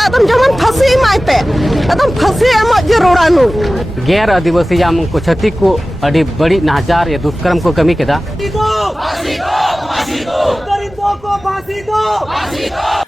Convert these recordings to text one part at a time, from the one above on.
एकदम जमन फांसी मायपे एकदम फांसी एमत जरूरानु गैर आदिवासी जाम को छत्तीस को अड़ी बड़ी नाचार या दुष्कर्म को कमी केदा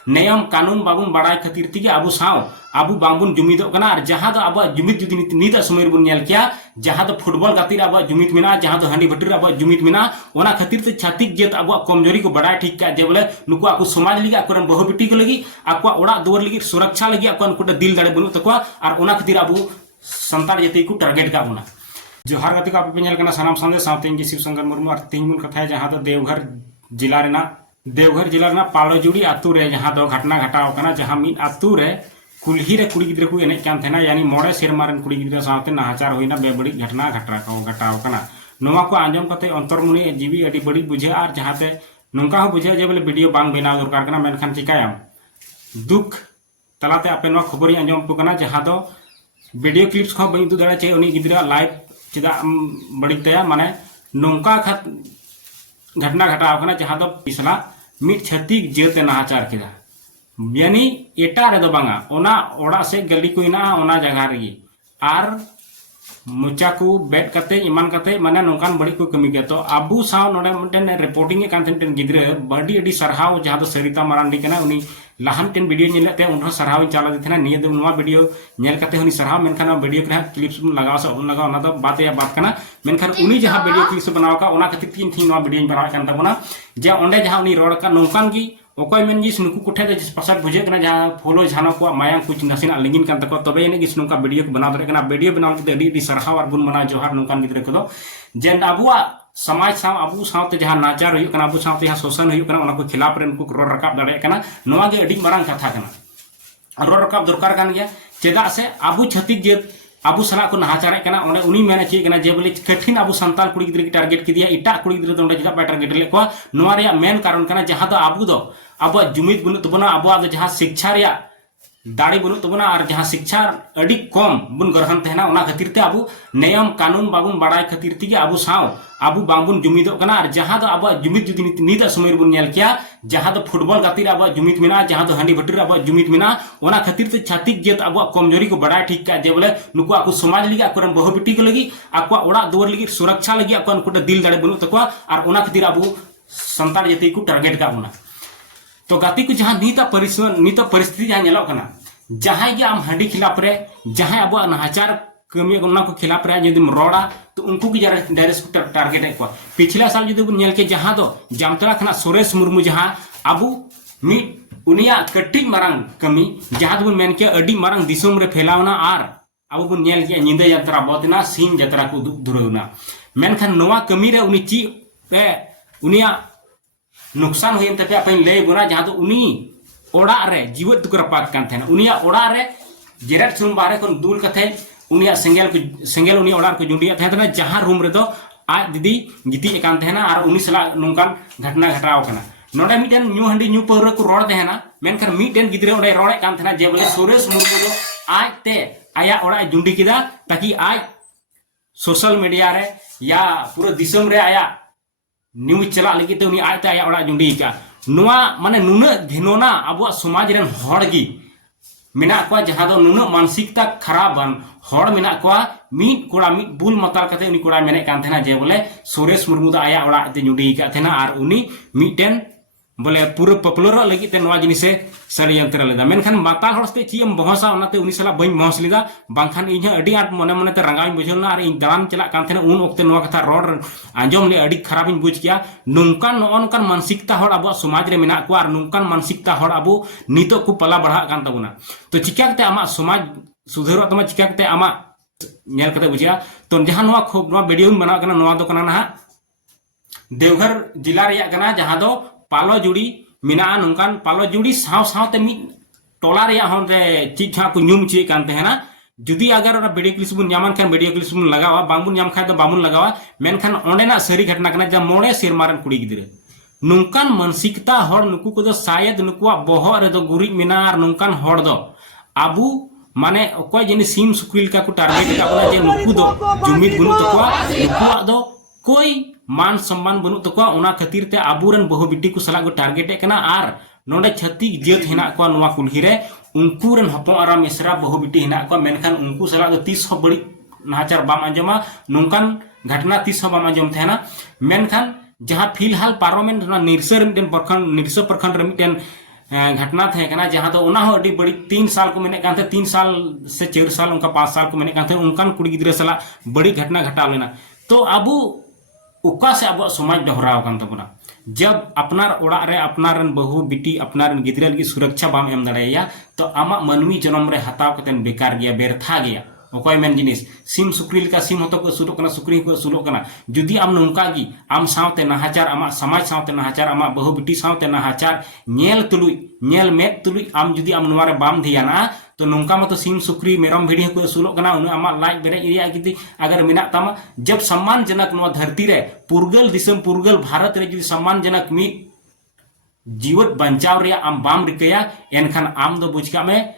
नियम कानून बाबुन बड़ाई खातिर तीगे आबू साव आबू बांबुन जुमिदो कना और जहां दो आबू जुमिद जुदी नित समय बुन नेल किया जहां दो फुटबॉल गातिर आबू जुमिद मेना जहां दो हांडी भट्टी आबू जुमिद मेना ओना खातिर ते छातिक जेत आबू कमजोरी को बड़ाई ठीक का जे बोले नुको आकु समाज लगी आकरन बहु बेटी को लगी आकु ओड़ा दुवर लगी सुरक्षा लगी आकु उनको दिल दाड़े बनु तको और ओना खातिर आबू संतार जति को टारगेट का बुना जोहार गति का आप पेनल कना सनाम संगे साउथ इंग शिव शंकर मुर्मू और तीन मुन कथा जहां दो देवघर जिला रेना पालोजुड़ी आतु रे जहां दो घटना घटाव कना जहां मिद आतु रे कुल्ही रे कुड़ी गिद्रा को एने कान थेना यानी मोड़े सेरमा रन कुड़ी गिद्रा साथे नाहाचार होइना बेबड़ी घटना घटाव कना नोवा को आंजम कते अंतरमुनि जीवी अडी बड़ी बुझे और जहाते नोंका हो बुझे जे बोले वीडियो बांग बेना दरकार कना मेनखान चिकायाम दुख तलाते आपे नो खबरी आंजम तो कना जहां दो वीडियो क्लिप्स को बई दु दाड़ा चे उनी गिद्रा लाइव चेदा बड़ी तया माने नोंका खत घटना घटाव कना जहां दो पिछला मिट छत्तीक जेते नाहाचार केदा यानी एटा रे दो बांगा ओना ओड़ा से गली को इना ओना जगह रे आर मुचा को बेट कते इमान कते माने नोंकान बड़ी को कमी गया तो आबू साव नोडे मटेन रिपोर्टिंग कांटेंट गिद्रे बड़ी अडी सरहाव जहां दो सरिता मारांडी कना उनी लाहन टेन वीडियो नेलते उन सरहाव चाला देथना निये दो नवा वीडियो नेल कते हुनी सरहाव मेनखान वीडियो करा क्लिप्स लगाव से उन लगा ओना दो बात या बात कना मेनखान उनी जहां वीडियो क्लिप्स बनाव का ओना कते तीन थी नवा वीडियो बनाव कान तबना जे ओंडे जहां उनी रोड का नोंकान की ओकोय मेन जिस नुकु कोठे दे जिस पसार बुझे कना जहां फॉलो झाना को माया कुछ नसीना लिंगिन कान तको तबे ने गिस नुका वीडियो को बनाव कना वीडियो बनाव के अडी सरहाव और गुण मना जोहार नोंकान गिद्रे को जे अबुआ समाज साव आबू सावते जहां नाचार हुई कना आबू सावते जहां शोषण हुई कना ओना को खिलाफ रेन को रोड रकाब दाड़े कना नोवा गे अडी मारंग कथा कना रोड रकाब दरकार कान गया चेदा से आबू छत्तीक जे आबू सला को नाचार कना ओने उनी मेने चे कना जे बोले कठिन आबू संताल कुड़ी गिद्रे की टारगेट की दिया इटा कुड़ी गिद्रे दोंडे जदा बाय टारगेट ले को नोवा रे मेन कारण कना जहां दो आबू दो आबू जुमिद बुन तबना आबू दो जहां शिक्षा रे दाड़ी बनु तबना और जहां शिक्षा अडी कम बुन ग्रहण तेना ओना खातिर ते आबू नियम कानून बाबुन बड़ाई खातिर तिगे आबू साव आबू बांबुन जुमिदो कना और जहां दो आबू जुमिद जुदी नित समय बुन नेल किया जहां दो फुटबॉल गातिर आबू जुमिद मेना जहां दो हांडी भट्टी आबू जुमिद मेना ओना खातिर ते छातिक जेत आबू कमजोरी को बड़ाई ठीक का जे बोले नुको आकु समाज लगी आकरन बहु बेटी को लगी आकु ओड़ा दुवर लगी सुरक्षा लगी आकु उनको दिल दाड़े बनु तको और ओना खातिर आबू संतार जति को टारगेट का बुना तो गाती को जहां नीता परिस्थिति जहां नेलो कना जहां के आम हांडी खिलाफ रे जहां अब नाचार कमी ओना को खिलाफ रे यदि रोड़ा तो उनको की डायरेक्ट टारगेट है को पिछला साल यदि बुन नेल के जहां दो जामतला खना सुरेश मुर्मू जहां आबू मी उनिया कट्टी मारंग कमी जहां बुन मेन के अडी मारंग दिसुम रे फैलावना आर आबू बुन नेल के निंदा यात्रा बदना सिंह यात्रा को दुरउना मेनखान नोवा कमी रे उनी ची पे उनिया नुकसान होयन तपे अपन ले बुना जहां तो उनी ओड़ा रे जीवत को रपात कान थेना उनिया ओड़ा रे जेरेट सुन बारे को दूल कथे उनिया सेंगेल उनी ओड़ा को जुंडिया थेना जहां रूम रे दो आ दीदी गिती कान थेना और उनी सला नोंकान घटना घटाव कना नोडे मिटेन न्यू हंडी न्यू पौर को रोड देना मेनखान मिटेन गिद्रे ओडे रोडे कान थेना जे बोले सुरेश मुर्मू दो आज ते आया ओड़ा जुंडी किदा ताकि आज सोशल मीडिया रे या पूरा दिसम रे आया न्यूज चला लगी ते उनी आज ते आया ओड़ा जुंडी का नोआ माने नुना घिनोना अब समाज रेन हड़ गी मेना को जहां दो नुना मानसिकता खराब बन हड़ मेना को मीट कोड़ा मीट बुल मताल कते उनी कोड़ा मेने कान थेना जे बोले सुरेश मुर्मू दा आया ओड़ा ते जुडी का थेना और उनी मीटेन बोले पूरा पॉपुलर लगी ते नोआ जिनिसे षड्यंत्र लेदा मेनखान माताल हड़ते चीम बहसा ओनाते उनी सला बई महस लेदा बांखान इन अडी आट मने मने ते रंगाई बुझलना और इन दान चला कान थेना उन ओक्ते नोआ कथा रोड आंजम ले अडी खराब इन बुझ किया नोंकान नोनकान मानसिकता हड़ अब समाज रे मेना को और नोंकान मानसिकता हड़ अब नितो को पला बढ़ा कान तबुना तो चिकाते आमा समाज सुधरो तमा चिकाते आमा नेल कते बुझिया तो जहां नोआ खूब नोआ वीडियो बना कना नोआ दो कना ना देवघर जिला रे कना जहां दो पालो जुड़ी मिना नोंकान पालो जुड़ी साव सावते मी टोला रे हों रे चीज को न्यूम चे कान तेना जुदी अगर वीडियो क्लिप्स बुन न्यामान खान वीडियो क्लिप्स बुन लगावा बांबुन न्याम खाय तो बामुन लगावा मेनखान ओंडेना सरी घटना कना जा मोड़े सेरमारन कुड़ी गिद्रे नोंकान मानसिकता हड़ नुकु को दो शायद नुकुआ बहो रे दो गुरी मिना और नोंकान हड़ दो आबू माने ओकोय जनी सीम सुक्रिल का को टारगेट का बोला जे नुकु दो जुमिद बुनु तको नुकुआ दो कोई मान सम्मान बनु तको ओना खातिर ते आबुरन बहु बिटी को सला को टारगेट कना आर नोडे छत्तीक जेत हेना को नोवा कुल्ही रे उनको रन हपो आरा मिश्रा बहु बिटी हिना को मेनखान उनको सला दो 30 हो बड़ी नाचार बाम अंजमा नोंकान घटना 30 हो बाम अंजम थेना मेनखान जहां फिलहाल पार्लियामेंट निरसर मिटन प्रखंड रे मिटन घटना थे कना जहां तो उना हो अडी बड़ी 3 साल को मेने कांते 3 साल से 4 साल उनका 5 साल को मेने कांते उनकान कुड़ी गिद्रे सला बड़ी घटना घटाव लेना तो अबू उका से अब समाज दोहराव कान तबना जब अपनार ओड़ा रे अपनार बहु बिटी अपनार गिद्रे की सुरक्षा बाम एम दड़ेया तो आमा मनमी जन्म रे हताव कतेन बेकार गया बेरथा गया ओकय मेन जिनिस सिम सुक्री लेका सिम होतो को सुलो कना सुक्री को सुलो कना जुदी आम नोंका गी आम सावते नाहाचार आमा समाज सावते नाहाचार आमा बहु बिटी सावते नाहाचार नेल तुलुई नेल मेद तुलुई आम जुदी आम नोवारे बाम धियाना तो नोंका मतो सिम सुक्री मेरम भेड़ी को सुलो कना उन आमा लाइक बेरे एरिया गिदी अगर मिना तामा जब सम्मानजनक नोवा धरती रे पुरगल दिसम पुरगल भारत रे जुदी सम्मानजनक मी जीवत बंचाव रे आम बाम रिकया एनखान आम दो बुझका में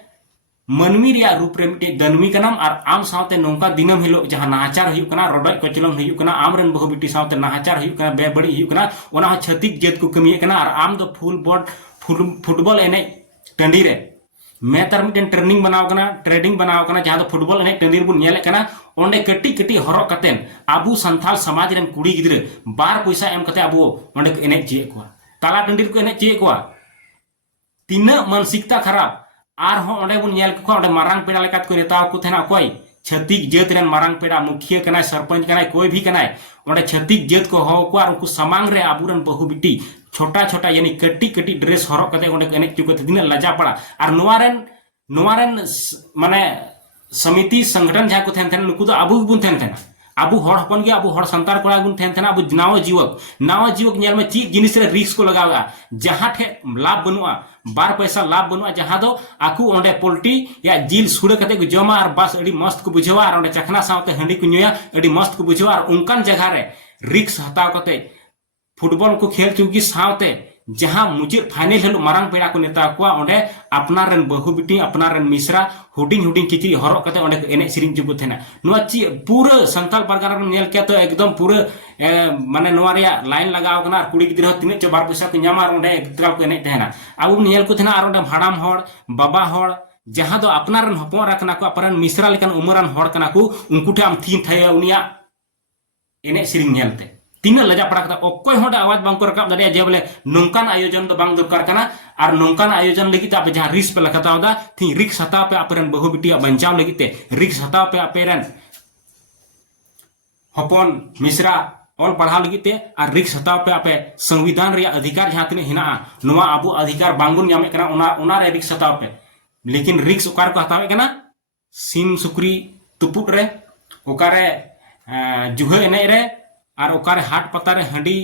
मनमी रिया रूप रे मिटे दनमी कनाम और आम सावते नोंका दिनम हिलो जहां नाहाचार हुयु कना रोडय कचलम हुयु कना आम रन बहु बिटी सावते नाहाचार हुयु कना बेबड़ी हुयु कना ओना छतिक जेत को कमिये कना और आम दो फुटबॉल एने टंडी रे मैं तार मिटन ट्रेनिंग बनाव कना जहां दो फुटबॉल एने टंडी रे बुन नेले कना ओंडे कटी कटी हरो कतेन आबू संथाल समाज रन कुड़ी गिद्रे बार पैसा एम कते आबू ओंडे एने चे को ताला टंडी को एने चे को तीना मानसिकता खराब आर हो ओंडे बुन नेल को ओंडे मारांग पेड़ा लेकात को नेताव को थेना कोई छत्तीक जात रेन मारांग पेड़ा मुखिया कनाय सरपंच कनाय कोई भी कनाय ओंडे छत्तीक जात को हो को उनको समांग रे आबुरन बहु बिटी छोटा छोटा यानी कटी कटी ड्रेस हरो कते ओंडे एने चुकते दिन लजा पड़ा और नोवारेन माने समिति संगठन जहां को थेन नुकु दो आबु बुन थेन आबू हर हपन के आबू हर संतार कोड़ा गुन थेन आबू नाव जीवक नेल में चीज जिनिस रे रिस्क को लगावा जहां ठे लाभ बनुआ बार पैसा लाभ बनुआ जहां दो आकू ओंडे पोल्टी या जिल सुड़े कते को जमा और बस अड़ी मस्त को बुझवा और ओंडे चखना सावते हंडी को नुया अड़ी मस्त को बुझवा और उनकान जगह रे रिस्क हताव कते फुटबॉल को खेल चुकी सावते जहां मुझे फाइनल हेलो मारांग पेड़ा को नेता को ओंडे अपनार रन बहु बिटी अपनार रन मिश्रा हुडिंग हुडिंग किचरी हरो कते ओंडे एने सिरिंग जुगु थेना नुआ ची पूरा संताल परगाना नेल के तो एकदम पूरा माने नुआ रिया लाइन लगाव कना कुड़ी गिद्रा तिने च बार पैसा को न्यामा ओंडे एकत्रा को एने तेना अब नेल को थेना और ओंडे भाड़ाम होड़ बाबा होड़ जहां दो अपनार रन हपो राखना को अपरन मिश्रा लेकन उमरान होड़ कना को उनको ठे आम थीन थाया उनिया एने सिरिंग नेलते तीन लजा पड़ा कता ओकोय होंडे आवाज बांग को रकाब दरिया जे बोले नोंकान आयोजन दो बांग दरकार कना और नोंकान आयोजन लगी आप जहां रिस्क पे लखताव दा थी रिक्स हताव पे आपरन बहु बिटिया बंचाव लगी ते रिक्स हताव पे आपेरन हपन मिश्रा और पढ़ा लगी ते और रिक्स हताव पे आपे संविधान रे अधिकार जहां तिने हिना नोवा आबू अधिकार बांगुन न्यामे कना ओना रे रिक्स हताव पे लेकिन रिक्स ओकार को हतावे कना सिम सुक्री तुपुट रे ओकारे जुहा एने रे और ओकारे हाट पता रे हंडी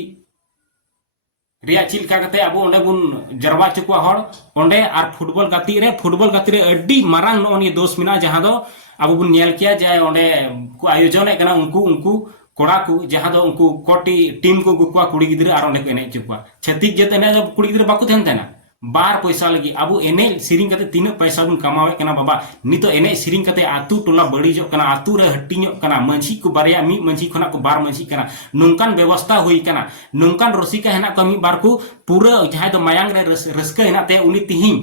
रिया चिलका कते अब ओंडे बुन जरवा चुकुआ हड़ ओंडे और फुटबॉल गाती रे अड्डी मारांग नो नि दोष मिना जहां दो अब बुन नेल किया जाय ओंडे को आयोजन कना उनको कोड़ा को जहां दो उनको कोटी टीम को गुकुआ कुड़ी गिद्रे और ओंडे एने चुकुआ छत्तीक जेते ने कुड़ी गिद्रे बाकु थेन तेना बार पैसा लगी अब एने सिरिंग कते तीन पैसा बुन कमावे कना बाबा नितो एने सिरिंग कते आतु टोला बड़ीजो कना आतु रे हटिñो कना मंझी को बारिया मी मंझी खना को बार मंझी कना नोंकान व्यवस्था हुई कना नोंकान रसिका हेना कमी बार को पूरा जहां दो मायांग रे रसका हेना ते उनी तिहिं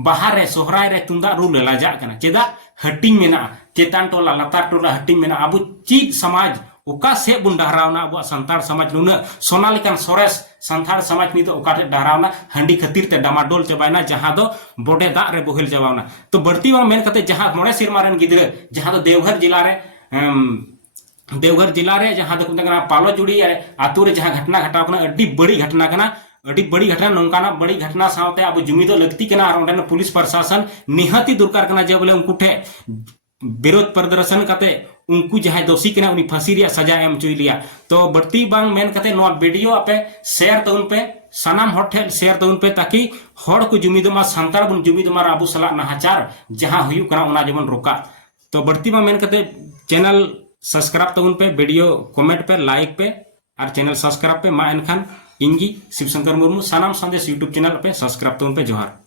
बाहर रे सोहराय रे तुंदा रू लाजा कना चेदा हटिñ मेना चेतान टोला लतार टोला हटिñ मेना अब चीज समाज ओका से बुन डहरावना अब संतार समाज नुना सोनालिकान सोरेस संथार समाज नितो ओकाटे डहरावना हंडी खातिर ते डामाडोल चबायना जहां दो बोडे दा रे बोहिल चबावना तो बढ़ती वा मेन कते जहां मोड़े सिरमारन गिद्रे जहां दो देवघर जिला रे जहां दो कुंदना पालो जुड़ी आतु रे जहां घटना घटाव कना अड्डी बड़ी घटना नोंकाना बड़ी घटना सावते अब जुमी दो लगती कना और ओंडे पुलिस प्रशासन निहाती दुरकार कना जे बोले उनको ठे विरोध प्रदर्शन करते उनको जहां दोषी कना उनी फांसी रिया सजा एम चुई लिया तो बढ़ती बांग मेन करते नोआ वीडियो आपे शेयर तउन पे सनाम होठे शेयर तउन पे ताकि हड़ को जुमिदमा संतार बुन जुमिदमा आबू सला नाहाचार जहां हुयु कना उना जेमन रोका तो बढ़ती बांग मेन करते चैनल सब्सक्राइब तउन पे वीडियो कमेंट पे लाइक पे और चैनल सब्सक्राइब पे मा एनखान इंगी शिवशंकर मुर्मू सनाम संदेश यूट्यूब चैनल पे सब्सक्राइब तउन पे जोहार।